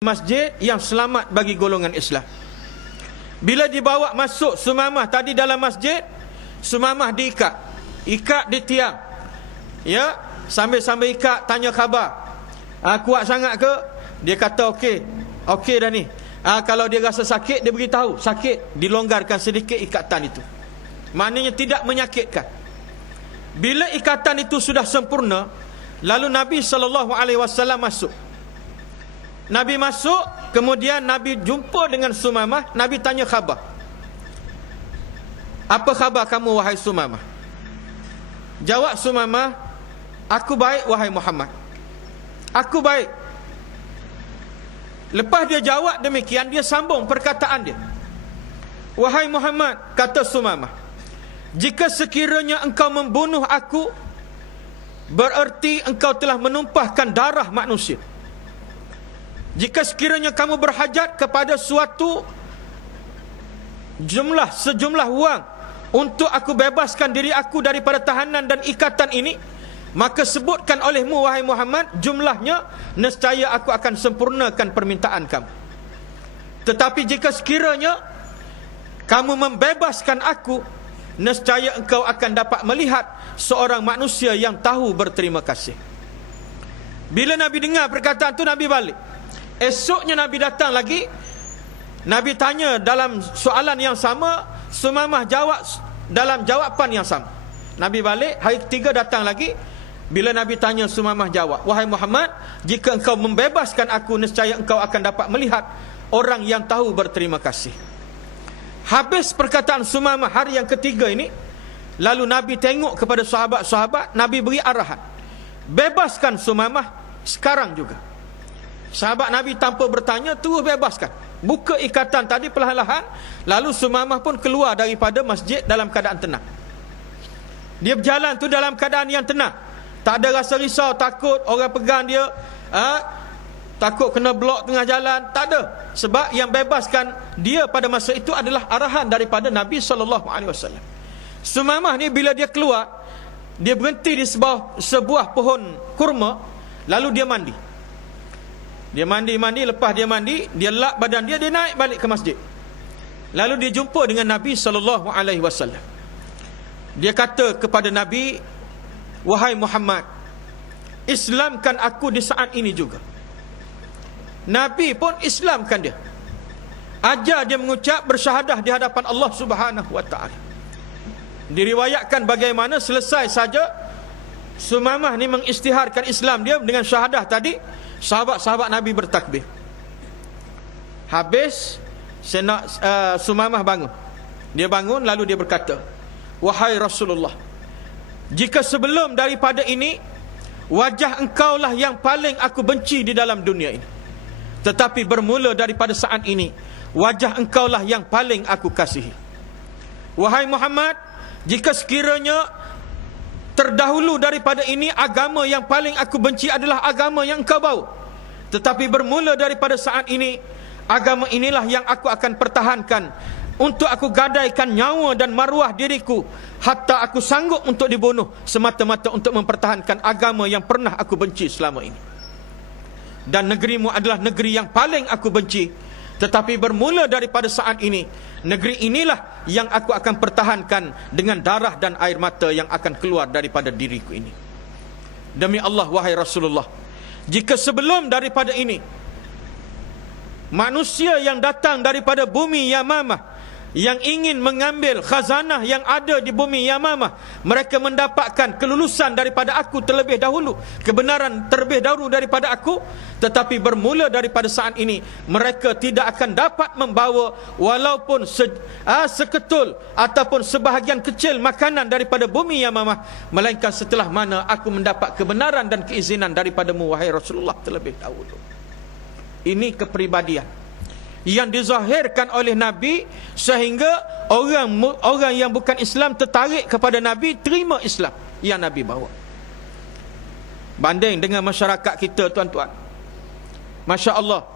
masjid yang selamat bagi golongan Islam. Bila dibawa masuk Sumamah tadi dalam masjid, Sumamah ikat di tiang, ya, sambil-sambil ikat tanya khabar. Kuat sangat ke? Dia kata okey dah ni. Kalau dia rasa sakit, dia beritahu sakit, dilonggarkan sedikit ikatan itu, maknanya tidak menyakitkan. Bila ikatan itu sudah sempurna, lalu Nabi SAW masuk. Nabi masuk, kemudian Nabi jumpa dengan Sumamah. Nabi tanya khabar. Apa khabar kamu wahai Sumamah? Jawab Sumamah, aku baik wahai Muhammad, aku baik. Lepas dia jawab demikian, dia sambung perkataan dia. Wahai Muhammad, kata Sumamah, jika sekiranya engkau membunuh aku, bererti engkau telah menumpahkan darah manusia. Jika sekiranya kamu berhajat kepada suatu sejumlah wang untuk aku bebaskan diri aku daripada tahanan dan ikatan ini, maka sebutkan olehmu wahai Muhammad jumlahnya, nescaya aku akan sempurnakan permintaan kamu. Tetapi jika sekiranya kamu membebaskan aku, nescaya engkau akan dapat melihat seorang manusia yang tahu berterima kasih. Bila Nabi dengar perkataan itu, Nabi balik. Esoknya Nabi datang lagi, Nabi tanya dalam soalan yang sama, Sumamah jawab dalam jawapan yang sama. Nabi balik, hari ketiga datang lagi. Bila Nabi tanya, Sumamah jawab, wahai Muhammad, jika engkau membebaskan aku, nescaya engkau akan dapat melihat orang yang tahu berterima kasih. Habis perkataan Sumamah hari yang ketiga ini, lalu Nabi tengok kepada sahabat-sahabat, Nabi beri arahan, bebaskan Sumamah sekarang juga. Sahabat Nabi tanpa bertanya terus bebaskan, buka ikatan tadi perlahan-lahan. Lalu Sumamah pun keluar daripada masjid dalam keadaan tenang. Dia berjalan tu dalam keadaan yang tenang, tak ada rasa risau, takut orang pegang dia, takut kena blok tengah jalan, tak ada. Sebab yang bebaskan dia pada masa itu adalah arahan daripada Nabi SAW. Sumamah ni bila dia keluar, dia berhenti di sebuah pohon kurma, lalu dia mandi. Dia mandi, lepas dia mandi, dia lap badan dia, dia naik balik ke masjid. Lalu dia jumpa dengan Nabi SAW. Dia kata kepada Nabi, wahai Muhammad, Islamkan aku di saat ini juga. Nabi pun Islamkan dia, ajar dia mengucap bersyahadah di hadapan Allah Subhanahu wa ta'ala. Diriwayatkan bagaimana selesai saja Sumamah ni mengisytiharkan Islam dia dengan syahadah tadi, sahabat-sahabat Nabi bertakbir. Habis Sumamah bangun. Dia bangun lalu dia berkata, wahai Rasulullah, jika sebelum daripada ini wajah engkaulah yang paling aku benci di dalam dunia ini, tetapi bermula daripada saat ini wajah engkaulah yang paling aku kasihi. Wahai Muhammad, jika sekiranya terdahulu daripada ini agama yang paling aku benci adalah agama yang engkau bawa, tetapi bermula daripada saat ini agama inilah yang aku akan pertahankan untuk aku gadaikan nyawa dan maruah diriku, hatta aku sanggup untuk dibunuh semata-mata untuk mempertahankan agama yang pernah aku benci selama ini. Dan negerimu adalah negeri yang paling aku benci, tetapi bermula daripada saat ini negeri inilah yang aku akan pertahankan dengan darah dan air mata yang akan keluar daripada diriku ini. Demi Allah wahai Rasulullah, jika sebelum daripada ini manusia yang datang daripada bumi Yamamah yang ingin mengambil khazanah yang ada di bumi Yamamah, mereka mendapatkan kelulusan daripada aku terlebih dahulu, kebenaran terlebih dahulu daripada aku, tetapi bermula daripada saat ini mereka tidak akan dapat membawa walaupun seketul ataupun sebahagian kecil makanan daripada bumi Yamamah, melainkan setelah mana aku mendapat kebenaran dan keizinan daripadamu wahai Rasulullah terlebih dahulu. Ini kepribadian yang dizahirkan oleh Nabi, sehingga orang yang bukan Islam tertarik kepada Nabi, terima Islam yang Nabi bawa. Banding dengan masyarakat kita, tuan-tuan, Masya Allah,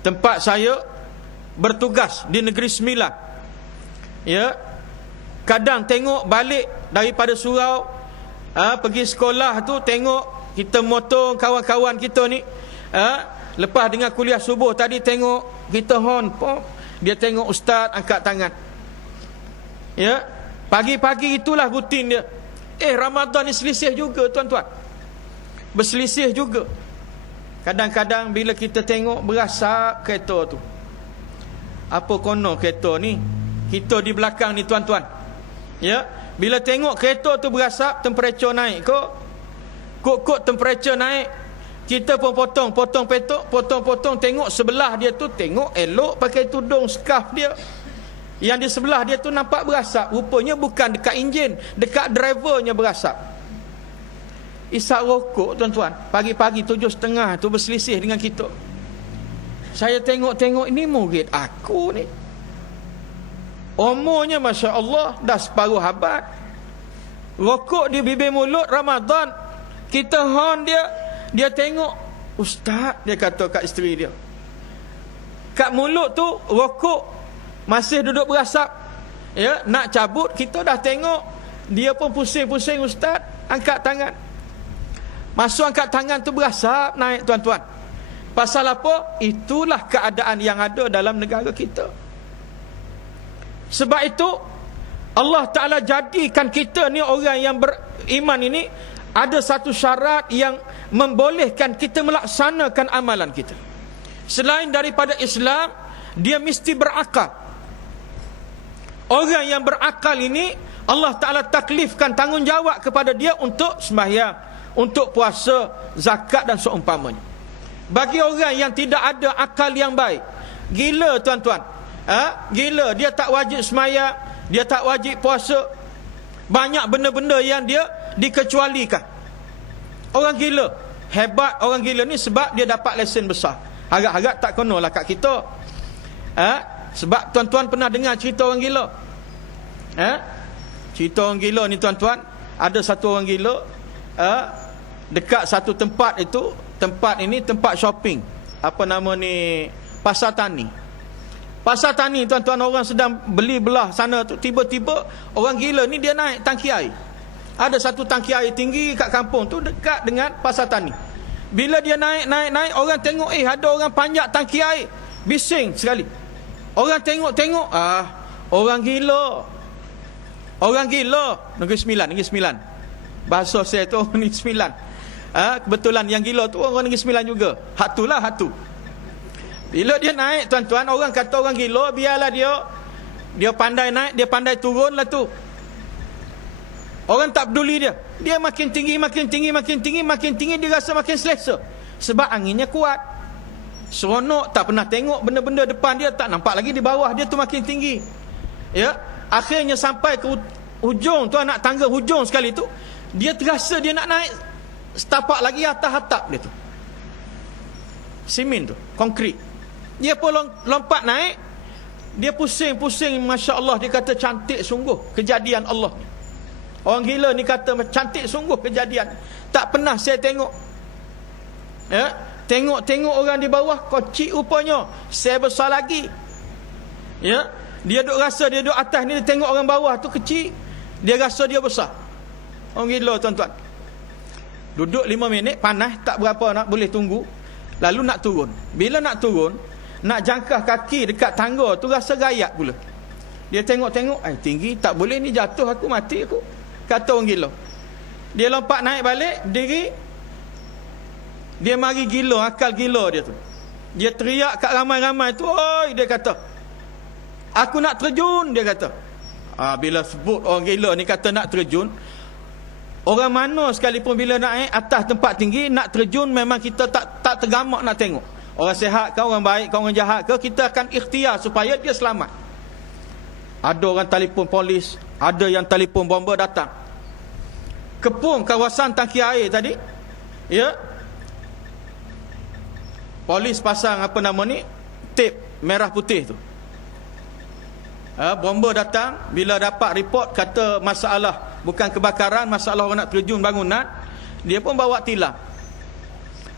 tempat saya bertugas di Negeri Sembilan, ya, kadang tengok balik daripada surau, pergi sekolah tu, tengok kita motor kawan-kawan kita ni, lepas dengan kuliah subuh tadi tengok kita hon pop, dia tengok ustaz angkat tangan. Ya, pagi-pagi itulah rutin dia. Ramadan ni selisih juga tuan-tuan. Berselisih juga. Kadang-kadang bila kita tengok berasap kereta tu. Apa kono kereta ni? Kita di belakang ni tuan-tuan. Ya, bila tengok kereta tu berasap, temperature naik kok temperature naik, kita pun potong petok, potong tengok sebelah dia tu, tengok elok pakai tudung scarf dia. Yang di sebelah dia tu nampak berasap, rupanya bukan dekat enjin, dekat drivernya berasap. Isap rokok tuan-tuan, pagi-pagi 7.30 tu berselisih dengan kita. Saya tengok ini murid aku ni, umurnya Masya Allah dah separuh abad, rokok di bibir mulut Ramadan. Kita hon dia tengok ustaz, dia kata kat isteri dia, kat mulut tu rokok masih duduk berasap. Ya, nak cabut kita dah tengok, dia pun pusing-pusing ustaz, angkat tangan. Masuk angkat tangan tu berasap naik tuan-tuan. Pasal apa? Itulah keadaan yang ada dalam negara kita. Sebab itu Allah Ta'ala jadikan kita ni orang yang beriman ini, ada satu syarat yang membolehkan kita melaksanakan amalan kita. Selain daripada Islam, dia mesti berakal. Orang yang berakal ini Allah Ta'ala taklifkan tanggungjawab kepada dia untuk sembahyang, untuk puasa, zakat dan seumpamanya. Bagi orang yang tidak ada akal yang baik, gila tuan-tuan, gila, dia tak wajib sembahyang, dia tak wajib puasa, banyak benda-benda yang dia dikecualikan. Orang gila, hebat orang gila ni sebab dia dapat lesen besar. Harap-harap tak kenalah kat kita. Sebab tuan-tuan pernah dengar cerita orang gila. Cerita orang gila ni tuan-tuan, ada satu orang gila dekat satu tempat itu, tempat ini tempat shopping, apa nama ni, Pasar Tani. Pasar Tani tuan-tuan, orang sedang beli belah sana tu, tiba-tiba orang gila ni dia naik tangki air. Ada satu tangki air tinggi kat kampung tu dekat dengan Pasar Tani. Bila dia naik, orang tengok ada orang panjat tangki air, bising sekali. Orang tengok, orang gila. Orang gila. Negeri Sembilan. Bahasa saya tu Negeri Sembilan. Kebetulan yang gila tu orang Negeri Sembilan juga. Hak tu. Bila dia naik tuan-tuan, orang kata orang gila, biarlah dia pandai naik, dia pandai turun lah tu. Orang tak peduli dia. Dia makin tinggi, dia rasa makin selesa. Sebab anginnya kuat. Seronok, tak pernah tengok benda-benda depan dia, tak nampak lagi di bawah dia tu makin tinggi. Ya, akhirnya sampai ke hujung tu, anak tangga hujung sekali tu, dia terasa dia nak naik setapak lagi atas atap dia tu. Simen tu, konkrit. Dia pun lompat naik. Dia pusing-pusing, Masya Allah, dia kata cantik sungguh kejadian Allah ni. Orang gila ni kata cantik sungguh kejadian, tak pernah saya tengok. Ya, tengok orang di bawah kocik rupanya, saya besar lagi. Ya, dia duk rasa dia duk atas ni, dia tengok orang bawah tu kecil, dia rasa dia besar. Orang gila tuan-tuan. Duduk 5 minit, panas, tak berapa nak boleh tunggu. Lalu nak turun. Bila nak turun, nak jangkah kaki dekat tangga tu, rasa gayat pula. Dia tengok-tengok, tinggi, tak boleh ni, jatuh aku, mati aku, kata orang gila. Dia lompat naik balik, diri. Dia mari gila, akal gila dia tu. Dia teriak kat ramai-ramai tu, oi, dia kata, aku nak terjun, dia kata. Bila sebut orang gila ni kata nak terjun, orang mana sekalipun bila naik atas tempat tinggi, nak terjun memang kita tak tergamak nak tengok. Orang sihat ke, orang baik ke, orang jahat ke, kita akan ikhtiar supaya dia selamat. Ada orang telefon polis, ada yang telefon bomba datang. Kepung kawasan tangki air tadi, ya, polis pasang apa nama ni, tip merah putih tu. Bomba datang, bila dapat report kata masalah bukan kebakaran, masalah orang nak terjun bangunan, dia pun bawa tilam.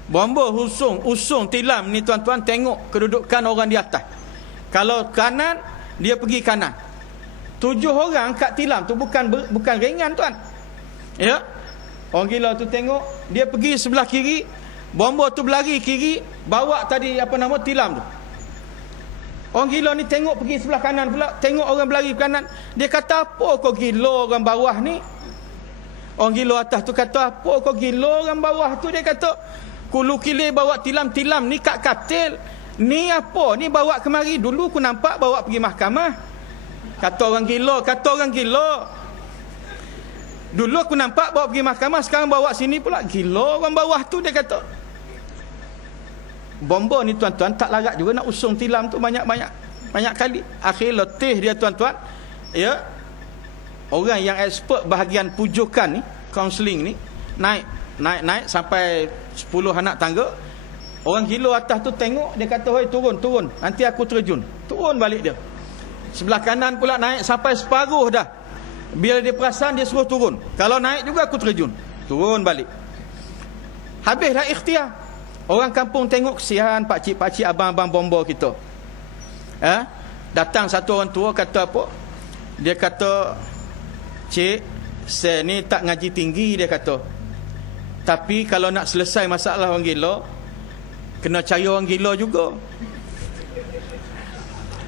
Bomba usung tilam ni tuan-tuan, tengok kedudukan orang di atas. Kalau kanan, dia pergi kanan. 7 orang kat tilam tu bukan ringan tuan. Ya. Orang gila tu tengok, dia pergi sebelah kiri, bomba tu berlari kiri, bawa tadi apa nama tilam tu. Orang gila ni tengok pergi sebelah kanan pula, tengok orang berlari ke kanan. Dia kata, apa kau gila orang bawah ni? Orang gila atas tu kata, apa kau gila orang bawah tu? Dia kata, kulu kilir bawa tilam-tilam ni kat katil. Ni apa? Ni bawa kemari. Dulu aku nampak bawa pergi mahkamah. Kata orang gila. Dulu aku nampak bawa pergi mahkamah, sekarang bawa sini pula. Gila orang bawah tu, dia kata. Bomba ni tuan-tuan tak larat juga nak usung tilam tu banyak kali. Akhir letih dia tuan-tuan. Ya. Orang yang expert bahagian pujukan ni, kaunseling ni, naik sampai 10 anak tangga. Orang gila atas tu tengok, dia kata, "Hoi, turun. Nanti aku terjun." Turun balik dia. Sebelah kanan pula naik sampai separuh dah. Bila dia perasan, dia suruh turun. Kalau naik juga aku terjun. Turun balik. Habis dah ikhtiar. Orang kampung tengok, kesian pakcik-pakcik, abang-abang bomba kita. Datang satu orang tua kata apa? Dia kata, "Cik, saya ni tak ngaji tinggi," dia kata. "Tapi kalau nak selesai masalah orang gila, kena cari orang gila juga.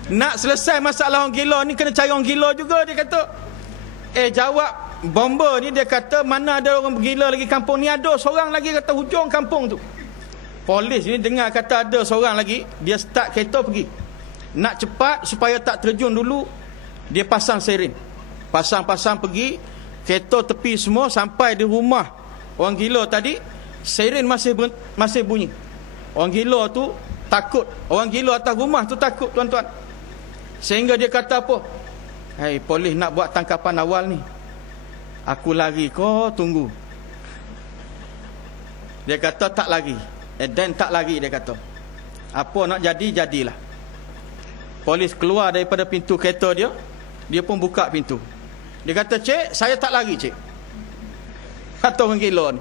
Nak selesai masalah orang gila ni, kena cari orang gila juga," dia kata. Jawab bomba ni, dia kata, "Mana ada orang gila lagi kampung ni? Ada seorang lagi," kata, "hujung kampung tu." Polis ni dengar kata ada seorang lagi, dia start kereta pergi. Nak cepat supaya tak terjun dulu, dia pasang siren. Pasang pergi, kereta tepi semua, sampai di rumah orang gila tadi, siren masih bunyi. Orang gila tu takut. Orang gila atas rumah tu takut, tuan-tuan. Sehingga dia kata apa? "Hai, polis nak buat tangkapan awal ni. Aku lari, kau tunggu." Dia kata tak lari. Dan tak lari, dia kata. Apa nak jadi, jadilah. Polis keluar daripada pintu kereta dia. Dia pun buka pintu. Dia kata, "Cik, saya tak lari, cik." Kata orang gila ni.